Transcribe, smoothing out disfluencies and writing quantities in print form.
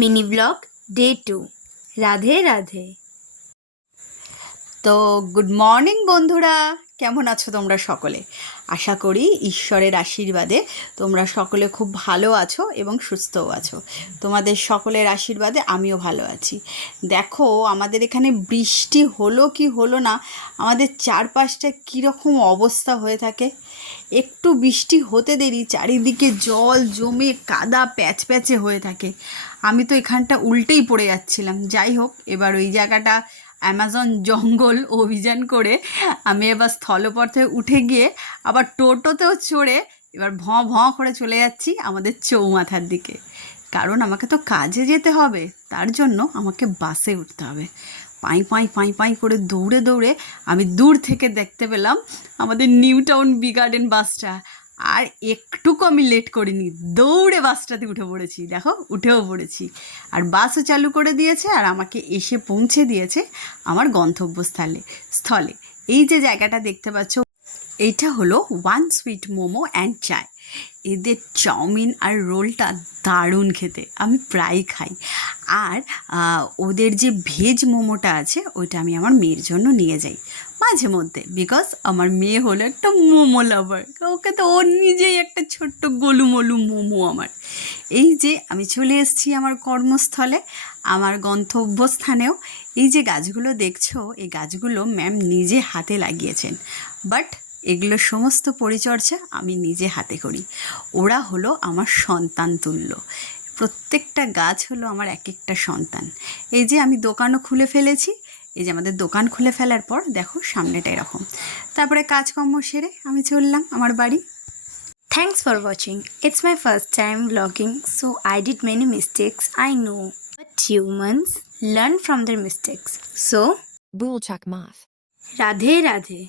Mini blog day 2। Radhe Radhe. তো good morning বন্ধুরা, কেমন আছো তোমরা সকলে? আশা করি ঈশ্বরের আশীর্বাদে তোমরা সকলে খুব ভালো আছো এবং সুস্থও আছো। তোমাদের সকলের আশীর্বাদে আমিও ভালো আছি। দেখো, আমাদের এখানে বৃষ্টি হলো কি হলো না, আমাদের চারপাশটা কীরকম অবস্থা হয়ে থাকে। একটু বৃষ্টি হতে দেরি চারিদিকে জল জমে কাদা প্যাচপ্যাচে হয়ে থাকে। আমি তো এখানটা উল্টেই পড়ে যাচ্ছিলাম। যাই হোক, এবার ওই জায়গাটা অ্যামাজন জঙ্গল অভিযান করে আমি এবার স্থলপথে উঠে গিয়ে আবার টোটোতেও চড়ে এবার ভঁ ভঁ করে চলে যাচ্ছি আমাদের চৌমাথার দিকে। কারণ আমাকে তো কাজে যেতে হবে, তার জন্য আমাকে বাসে উঠতে হবে। পাঁই পাঁই পাঁই পাঁই করে দৌড়ে দৌড়ে আমি দূর থেকে দেখতে পেলাম আমাদের নিউ টাউন বি গার্ডেন বাসটা। আর একটুকু আমি লেট করিনি, দৌড়ে বাসটাতে উঠে পড়েছি। দেখো, উঠেও পড়েছি। আর বাসও চালু করে দিয়েছে আর আমাকে এসে পৌঁছে দিয়েছে আমার স্থলে। এই যে জায়গাটা দেখতে পাচ্ছ, এইটা হলো ওয়ান সুইট মোমো অ্যান্ড চায়। এদের চাউমিন আর রোলটা দারুণ খেতে, আমি প্রায় খাই। আর ওদের যে ভেজ মোমোটা আছে ওইটা আমি আমার মেয়ের জন্য নিয়ে যাই মাঝে মধ্যে, বিকজ আমার মেয়ে হলো একটা মোমো লাভার। ওকে তো ওর নিজেই একটা ছোট্ট গোলুমলু মোমো আমার। এই যে আমি চলে এসেছি আমার কর্মস্থলে, আমার গন্তব্যস্থানেও। এই যে গাছগুলো দেখছো, এই গাছগুলো ম্যাম নিজে হাতে লাগিয়েছেন, বাট এগুলো সমস্ত পরিচর্যা আমি নিজে হাতে করি। ওরা হলো আমার সন্তান তুল্য। প্রত্যেকটা গাছ হলো আমার এক একটা সন্তান। এই যে আমি দোকানও খুলে ফেলেছি। এই যে আমাদের দোকান খুলে ফেলার পর দেখো সামনেটা এরকম। তারপরে কাজকর্ম সেরে আমি চললাম আমার বাড়ি। Thanks for watching. It's my first time vlogging, so I did many mistakes, I know. But humans learn from their mistakes. So, Bulchak Math. Radhe Radhe.